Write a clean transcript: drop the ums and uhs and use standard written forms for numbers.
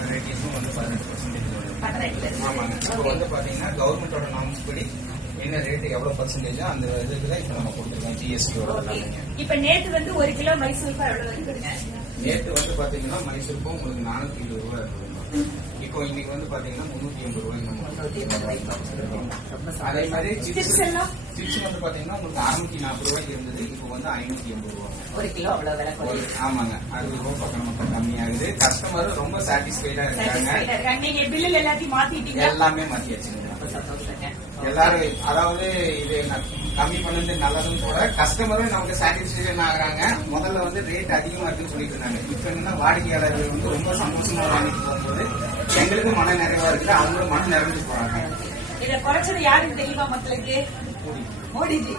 வெரைட்டிஸும் வந்து 18% ஆமாங்க. இப்போ வந்து பாத்தீங்கன்னா கவர்மெண்டோட நார்ம்ஸ் படி என்ன ரேட் எவ்வளவு பர்சன்டேஜோ அந்த இதுக்கு தான் இப்ப நம்ம கொடுத்துருக்கோம் ஜிஎஸ்டியோட. இப்ப நேற்று வந்து 1 கிலோ மைசூர் எவ்வளவு இருக்குங்க? நேற்று வந்து பாத்தீங்கன்னா மைசூர் உங்களுக்கு 420 ரூபாய் இருக்குங்க. இப்போ இன்னைக்கு வந்து பாத்தீங்கன்னா 380 ரூபாய். அதே மாதிரி சிப்ஸ் வந்து பாத்தீங்கன்னா உங்களுக்கு 640 ரூபாய்க்கு இருந்தது, இப்போ வந்து 580 ரூபாய் 1 கிலோ. அவ்வளவு விலை. ஆமாங்க, 60 ரூபாய் பக்கம் நமக்கு கம்மியாகுது. கஸ்டமர் ரொம்ப சாட்டிஸ்ஃபைடா இருக்காங்க. நீங்க பில்லுல எல்லாத்தையும் மாத்திட்டீங்க? எல்லாமே மாத்தியாச்சுங்க. எல்லாரும் அதாவது இது கம்மி பண்ணது நல்லதுன்னு கூட கஸ்டமரும் நமக்கு சாட்டிஸ்பேக்ஷன் ஆகுறாங்க. முதல்ல வந்து ரேட் அதிகமா இருக்குன்னு சொல்லிட்டு இருந்தாங்க. இப்ப என்ன வாடிக்கையாளர்கள் வந்து ரொம்ப சந்தோஷமா வாங்கிட்டு போகும்போது எங்களுக்கு மன நிறைவா இருக்குது, அவங்களும் மன நிறைஞ்சு போறாங்க. இதை குறைச்சது யாருன்னு தெரியுமா மக்களுக்கு? மோடிஜி.